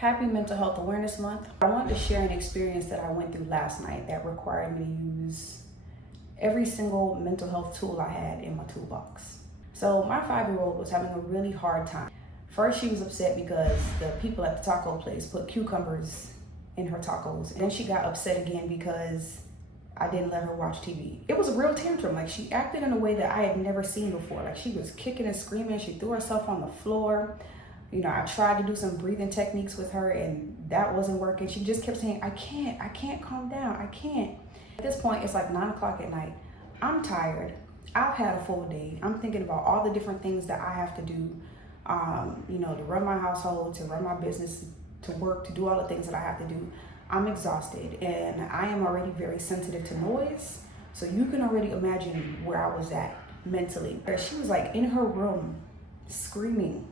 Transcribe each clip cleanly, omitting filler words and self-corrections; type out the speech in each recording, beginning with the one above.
Happy Mental Health Awareness Month. I wanted to share an experience that I went through last night that required me to use every single mental health tool I had in my toolbox. So my 5-year-old was having a really hard time. First, she was upset because the people at the taco place put cucumbers in her tacos. And then she got upset again because I didn't let her watch TV. It was a real tantrum. Like, she acted in a way that I had never seen before. Like, she was kicking and screaming. She threw herself on the floor. You know, I tried to do some breathing techniques with her and that wasn't working. She just kept saying, I can't calm down, I can't. At this point, it's like 9 o'clock at night. I'm tired. I've had a full day. I'm thinking about all the different things that I have to do, to run my household, to run my business, to work, to do all the things that I have to do. I'm exhausted and I am already very sensitive to noise. So you can already imagine where I was at mentally. She was like in her room screaming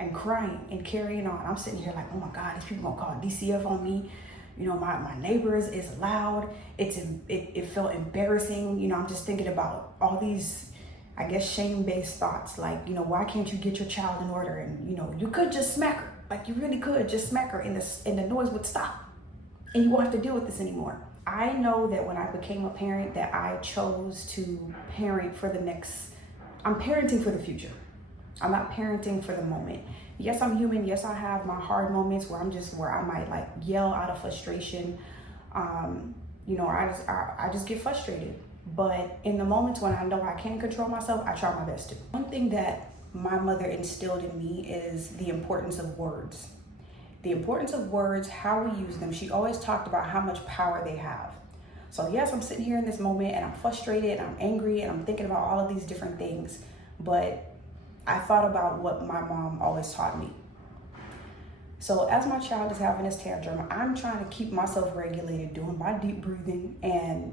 and crying and carrying on. I'm sitting here like, oh my God, these people gonna call DCF on me. You know, my neighbors is loud. It felt embarrassing. You know, I'm just thinking about all these, I guess, shame-based thoughts. Like, you know, why can't you get your child in order? And, you know, you could just smack her. Like, you really could just smack her and the noise would stop. And you won't have to deal with this anymore. I know that when I became a parent that I chose to parent for the next, I'm parenting for the future. I'm not parenting for the moment. Yes, I'm human. Yes, I have my hard moments where I might like yell out of frustration. I just get frustrated. But in the moments when I know I can control myself, I try my best to. One thing that my mother instilled in me is the importance of words. The importance of words, how we use them. She always talked about how much power they have. So yes, I'm sitting here in this moment and I'm frustrated and I'm angry and I'm thinking about all of these different things. But I thought about what my mom always taught me. So as my child is having this tantrum, I'm trying to keep myself regulated, doing my deep breathing and,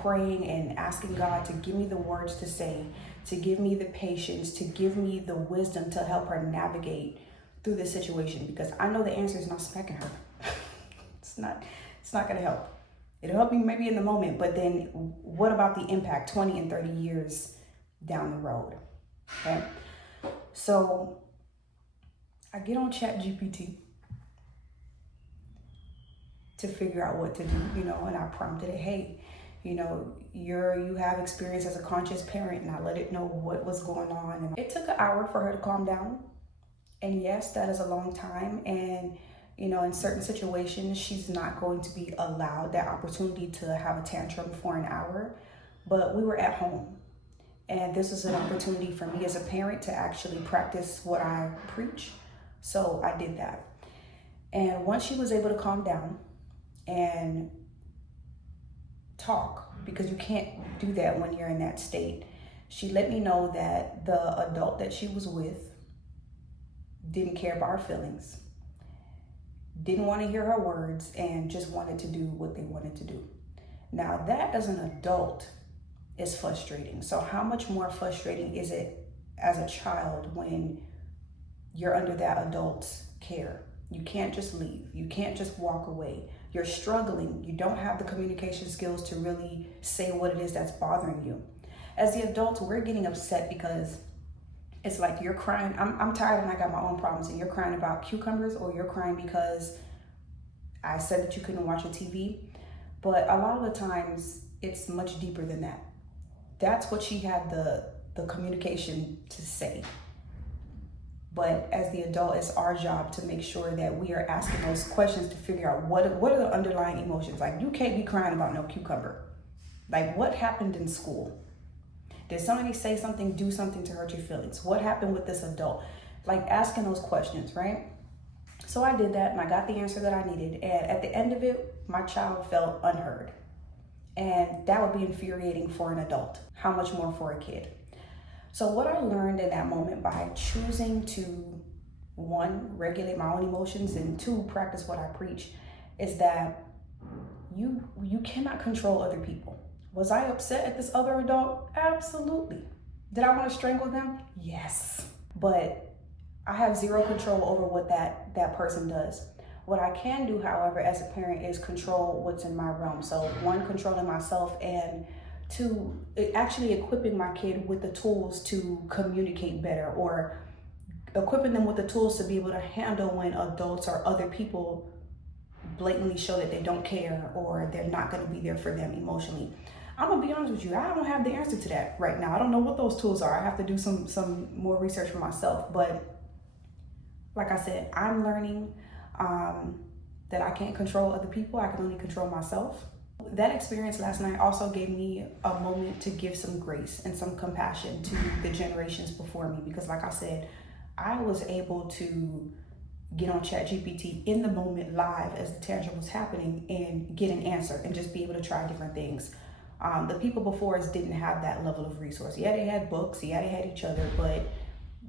praying and asking God to give me the words to say, to give me the patience, to give me the wisdom to help her navigate through this situation, because I know the answer is not smacking her. It's not gonna help. It'll help me maybe in the moment, but then what about the impact 20 and 30 years down the road, okay? So I get on ChatGPT to figure out what to do, and I prompted it, hey, you have experience as a conscious parent, and I let it know what was going on. And it took an hour for her to calm down. And yes, that is a long time. And, in certain situations, she's not going to be allowed that opportunity to have a tantrum for an hour, but we were at home. And this was an opportunity for me as a parent to actually practice what I preach. So I did that. And once she was able to calm down and talk, because you can't do that when you're in that state, she let me know that the adult that she was with didn't care about her feelings, didn't want to hear her words, and just wanted to do what they wanted to do. Now that as an adult is frustrating. So how much more frustrating is it as a child when you're under that adult's care? You can't just leave. You can't just walk away. You're struggling. You don't have the communication skills to really say what it is that's bothering you. As the adults, we're getting upset because it's like you're crying. I'm tired and I got my own problems, and you're crying about cucumbers, or you're crying because I said that you couldn't watch a TV. But a lot of the times it's much deeper than that. That's what she had the communication to say. But as the adult, it's our job to make sure that we are asking those questions to figure out what are the underlying emotions. Like, you can't be crying about no cucumber. Like, what happened in school? Did somebody say something, do something to hurt your feelings? What happened with this adult? Like, asking those questions, right? So I did that and I got the answer that I needed. And at the end of it, my child felt unheard. And that would be infuriating for an adult. How much more for a kid? So what I learned in that moment by choosing to, 1, regulate my own emotions, and 2, practice what I preach, is that you cannot control other people. Was I upset at this other adult? Absolutely. Did I want to strangle them? Yes. But I have zero control over what that person does. What I can do, however, as a parent is control what's in my realm. So 1, controlling myself, and 2, actually equipping my kid with the tools to communicate better, or equipping them with the tools to be able to handle when adults or other people blatantly show that they don't care or they're not going to be there for them emotionally. I'm gonna be honest with you, I don't have the answer to that right now. I don't know what those tools are. I have to do some more research for myself. But like I said, I'm learning that I can't control other people. I can only control myself. That experience last night also gave me a moment to give some grace and some compassion to the generations before me, because like I said, I was able to get on ChatGPT in the moment live as the tantrum was happening and get an answer and just be able to try different things. The people before us didn't have that level of resource. Yeah, they had books, yeah, they had each other, but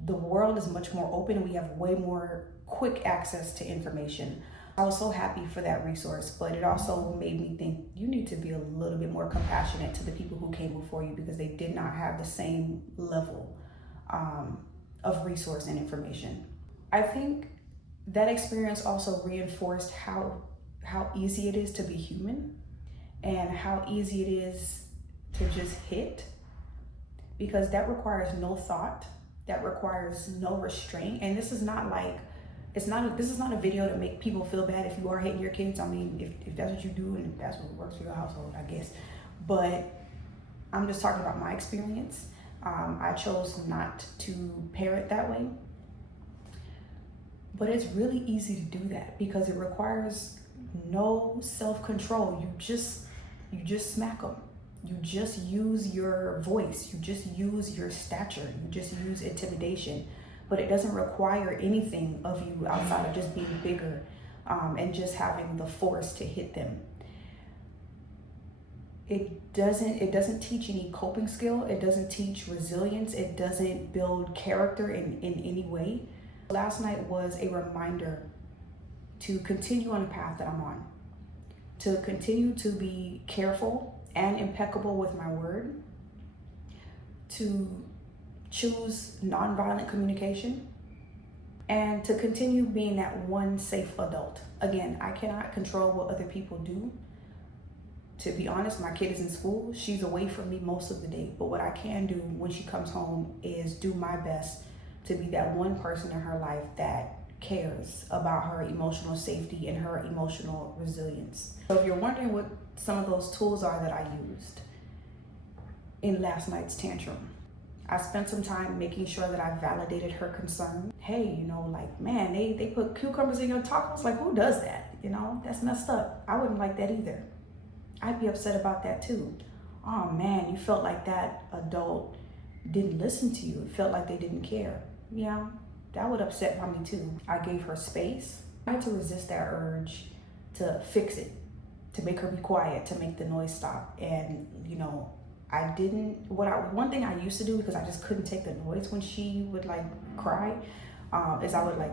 the world is much more open and we have way more quick access to information. I was so happy for that resource, but it also made me think you need to be a little bit more compassionate to the people who came before you, because they did not have the same level of resource and information. I think that experience also reinforced how easy it is to be human and how easy it is to just hit, because that requires no thought, that requires no restraint. And this is not like, this is not a video to make people feel bad if you are hitting your kids. I mean, if that's what you do and if that's what works for your household, I guess. But I'm just talking about my experience. I chose not to parent that way. But it's really easy to do that because it requires no self-control. You just smack them. You just use your voice. You just use your stature. You just use intimidation. But it doesn't require anything of you outside of just being bigger and just having the force to hit them. It doesn't teach any coping skill. It doesn't teach resilience. It doesn't build character in any way. Last night was a reminder to continue on the path that I'm on, to continue to be careful and impeccable with my word, to choose nonviolent communication, and to continue being that one safe adult. Again, I cannot control what other people do. To be honest, my kid is in school. She's away from me most of the day. But what I can do when she comes home is do my best to be that one person in her life that cares about her emotional safety and her emotional resilience. So if you're wondering what some of those tools are that I used in last night's tantrum, I spent some time making sure that I validated her concern. Hey, like, man, they put cucumbers in your tacos? Like, who does that? That's messed up. I wouldn't like that either. I'd be upset about that too. Oh man, you felt like that adult didn't listen to you. It felt like they didn't care. Yeah, that would upset me too. I gave her space. I had to resist that urge to fix it, to make her be quiet, to make the noise stop. And I didn't, one thing I used to do, because I just couldn't take the noise when she would like cry, is I would like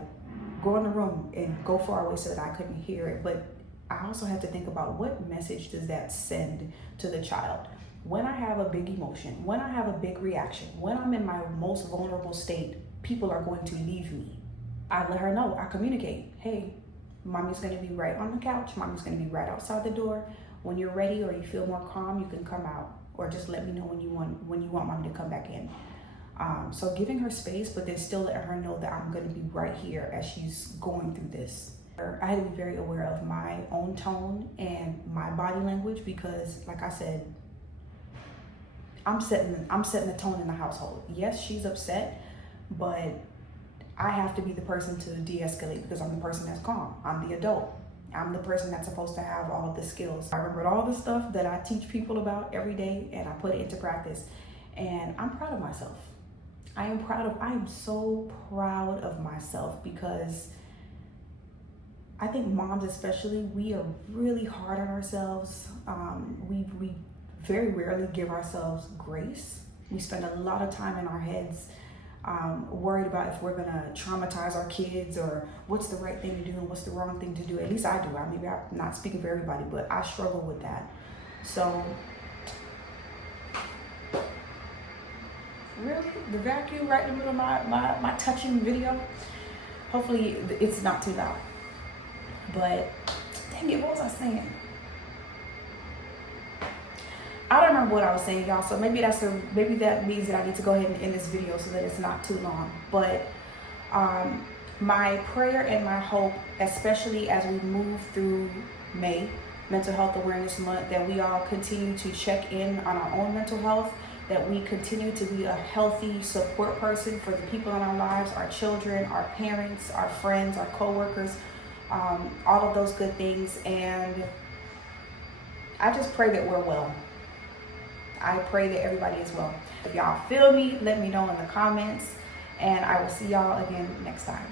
go in the room and go far away so that I couldn't hear it. But I also had to think about what message does that send to the child. When I have a big emotion, when I have a big reaction, when I'm in my most vulnerable state, people are going to leave me. I let her know, I communicate. Hey, mommy's gonna be right on the couch. Mommy's gonna be right outside the door. When you're ready or you feel more calm, you can come out, or just let me know when you want mommy to come back in. So giving her space, but then still letting her know that I'm gonna be right here as she's going through this. I had to be very aware of my own tone and my body language, because like I said, I'm setting the tone in the household. Yes, she's upset, but I have to be the person to de-escalate, because I'm the person that's calm. I'm the adult. I'm the person that's supposed to have all of the skills. I remembered all the stuff that I teach people about every day, and I put it into practice. And I'm proud of myself. I am so proud of myself, because I think moms especially, we are really hard on ourselves. We very rarely give ourselves grace. We spend a lot of time in our heads worried about if we're gonna traumatize our kids, or what's the right thing to do and what's the wrong thing to do. At least I do. Maybe I'm not speaking for everybody, but I struggle with that. So really, the vacuum right in the middle of my touching video, hopefully it's not too loud. But dang it, what was I saying? I don't remember what I was saying, y'all. So maybe that means that I need to go ahead and end this video so that it's not too long. But My prayer and my hope, especially as we move through May, Mental Health Awareness Month, that we all continue to check in on our own mental health, that we continue to be a healthy support person for the people in our lives, our children, our parents, our friends, our co-workers, all of those good things. And I just pray that we're well. I pray that everybody is well. If y'all feel me, let me know in the comments, and I will see y'all again next time.